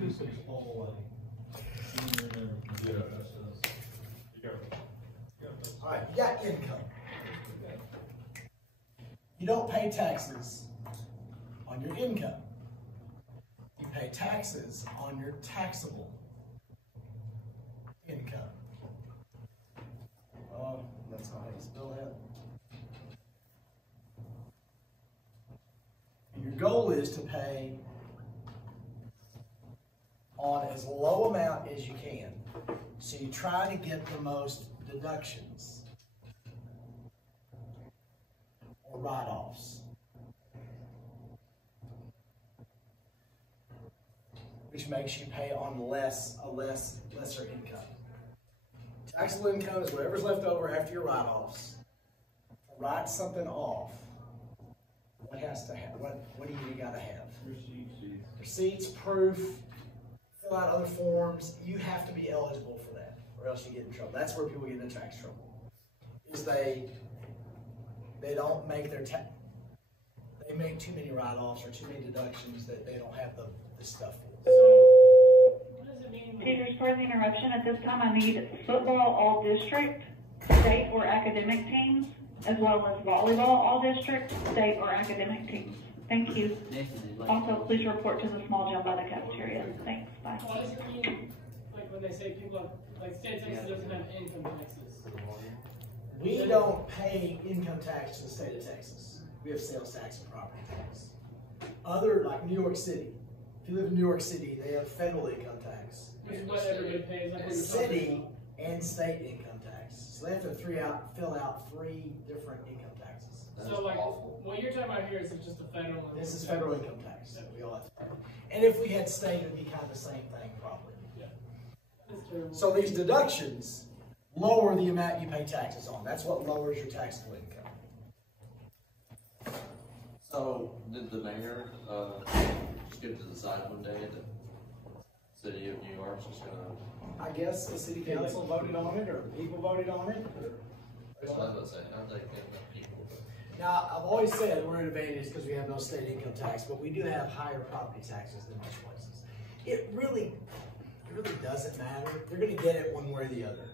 This is all All right, you got income. You don't pay taxes on your income. You pay taxes on your taxable income. That's not how you spell that. And your goal is to pay on as low amount as you can. So you try to get the most deductions or write-offs, which makes you pay on lesser income. Taxable income is whatever's left over after your write-offs. To write something off, what has to have? What do you got to have? Receipts, proof, fill out other forms. You have to be eligible for that, or else you get in trouble. That's where people get into tax trouble. Is they don't make their they make too many write-offs or too many deductions that they don't have the stuff for. Teachers, for the interruption, at this time I need football all district, state or academic teams, as well as volleyball all district, state or academic teams. Thank you. Also, please report to the small gym by the cafeteria. Thanks. Bye. What does it mean, like when they say people like state of Texas doesn't have income taxes? We don't pay income tax to the state of Texas. We have sales tax and property tax. Other, like New York City. If you live in New York City, they have federal income tax. Which is what everybody pays. Like City and state income tax. So they have to fill out 3 different income taxes. So like, what you're talking about here is just the federal one. This is federal income tax. We all have to pay. And if we had state, it would be kind of the same thing, probably. Yeah. That's terrible. So these deductions lower the amount you pay taxes on. That's what lowers your taxable income. So, did the mayor just get to decide one day that the city of New York's just gonna? I guess the city council voted on it, or people voted on it. That's what I was gonna say. How'd they get enough people? Now, I've always said we're advantaged because we have no state income tax, but we do have higher property taxes than most places. It really doesn't matter. You're going to get it one way or the other.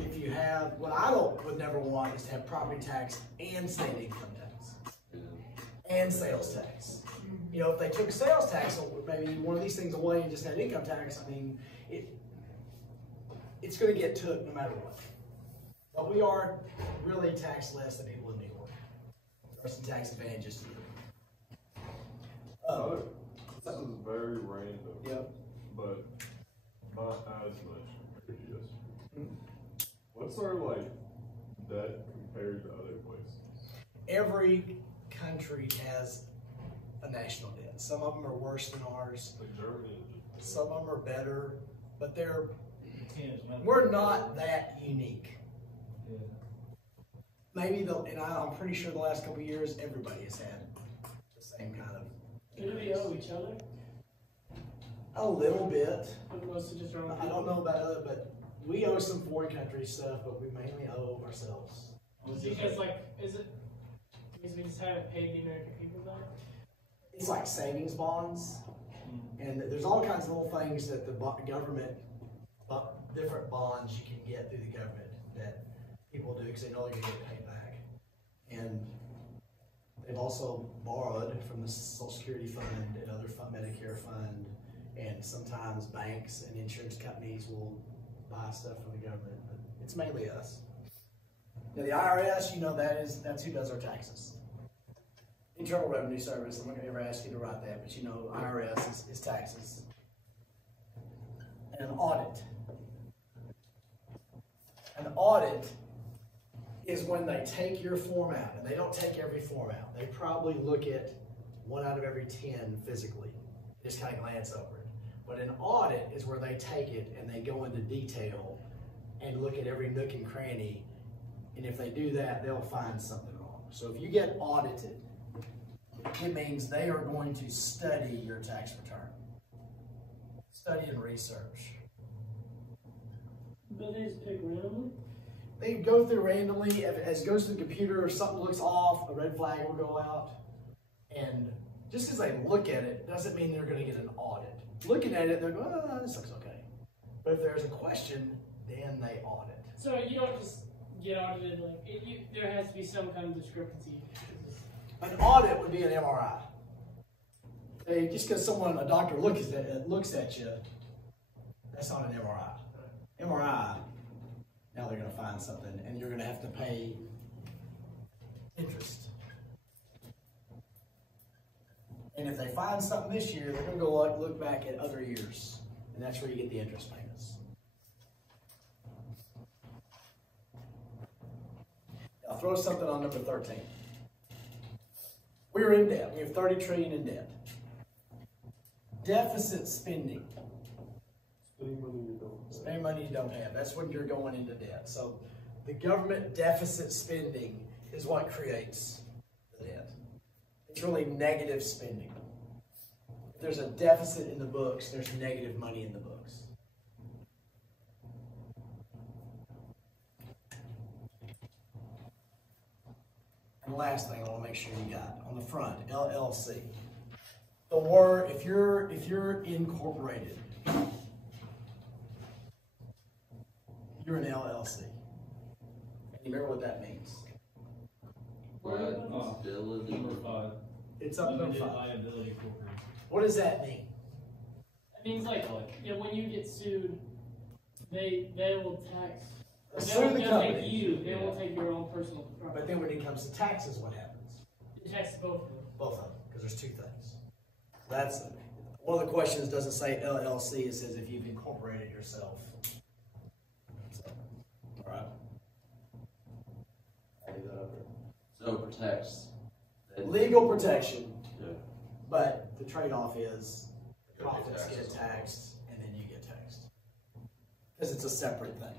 If you have, what I would never want is to have property tax and state income tax and sales tax. You know, if they took sales tax, or maybe one of these things away and just had income tax, I mean, it's going to get took no matter what. But we are really taxed less than people in New York. There are some tax advantages to it. This is very random. Yep. But not as much compared to this. What's our debt compared to other places? Every country has a national debt. Some of them are worse than ours. Like Germany. Some of them are better, but we're not that unique. Yeah. Maybe and I'm pretty sure the last couple of years everybody has had the same kind of. Do they owe each other? A little bit. Mostly just our own I don't know about other, but we owe some foreign country stuff, but we mainly owe ourselves. Because is it because we just haven't paid the American people back? It's like savings bonds, and there's all kinds of little things that the government, different bonds you can get through the government that people do because they know they're going to get paid back. And they've also borrowed from the Social Security Fund and other Medicare fund, and sometimes banks and insurance companies will buy stuff from the government, but it's mainly us. Now the IRS, you know, that's who does our taxes. Internal Revenue Service, I'm not going to ever ask you to write that, but you know IRS is taxes. And an audit. An audit is when they take your form out, and they don't take every form out. They probably look at 1 out of every 10 physically, just kind of glance over it. But an audit is where they take it and they go into detail and look at every nook and cranny, and if they do that, they'll find something wrong. So if you get audited, it means they are going to study your tax return. Study and research. But they just pick randomly? They go through randomly. As it goes to the computer, if something looks off, a red flag will go out. And just because they look at it doesn't mean they're going to get an audit. looking at it, they're going, oh, this looks okay. But if there's a question, then they audit. So you don't just get audited, like, there has to be some kind of discrepancy. An audit would be an MRI. Hey, just because a doctor looks at you, that's not an MRI. MRI, now they're going to find something, and you're going to have to pay interest. And if they find something this year, they're going to go look back at other years, and that's where you get the interest payments. I'll throw something on number 13. We're in debt. We have 30 trillion in debt. Deficit spending. Spending money you don't have. That's when you're going into debt. So the government deficit spending is what creates the debt. It's really negative spending. If there's a deficit in the books, there's negative money in the books. And the last thing I want to make sure you got on the front, LLC. The word, if you're incorporated, you're an LLC. You remember what that means? Liability. Number 5. It's up to Limited 5. liability corporation. What does that mean? It means like, when you get sued, they will tax. They Sue won't the just company. take you. They won't take your own personal property. But then when it comes to taxes, what happens? It taxes both of them. Both of them, because there's two things. That's one of the questions. Doesn't say LLC. It says if you've incorporated yourself. So, all right. I'll leave that up there. So it protects. Legal protection, Yeah. but the trade-off is profits Taxes get on taxed and then you get taxed because it's a separate thing.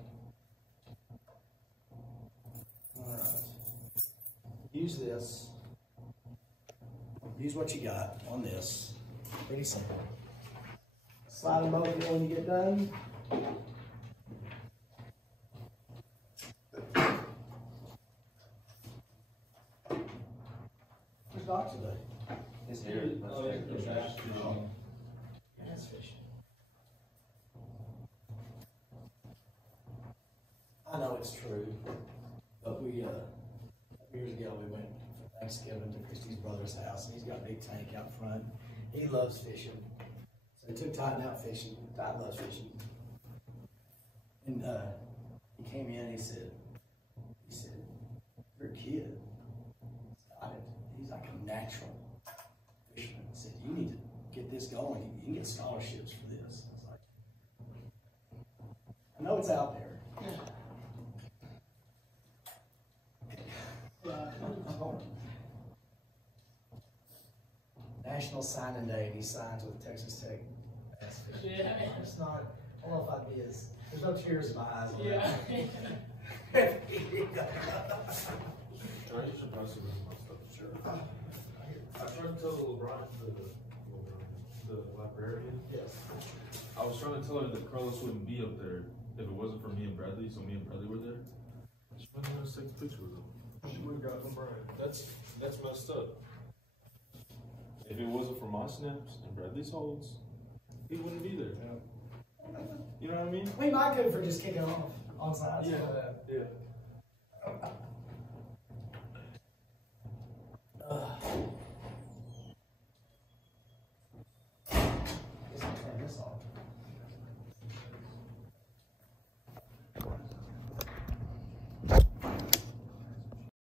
All right. Use this. Use what you got on this. Pretty simple. Slide them over there when you get done. Where's Doc today? It's here. Oh, it's bass fishing. Bass fishing. I know it's true, but we years ago we went for Thanksgiving to Christy's brother's house, and he's got a big tank out front. He loves fishing, so he took Titan out fishing. Titan loves fishing, and he came in. He said, "You're a kid." He's like a natural fisherman. He said, "You need to get this going. You can get scholarships for this." I was like, "I know it's out there." National Signing Day, and he signs with Texas Tech. Yeah. It's not, I don't know if I'd be as, there's no tears in my eyes. On Yeah. that. Try to surprise you with my stuff, sure. I tried to tell LeBron, the librarian. Yes. I was trying to tell her that Carlos wouldn't be up there if it wasn't for me and Bradley, so me and Bradley were there. She wouldn't let us take a picture with him. She would have got LeBron. That's messed up. If it wasn't for my snaps and Bradley's holds, he wouldn't be there. Yeah. You know what I mean? We might go for just kicking off on sides. Yeah.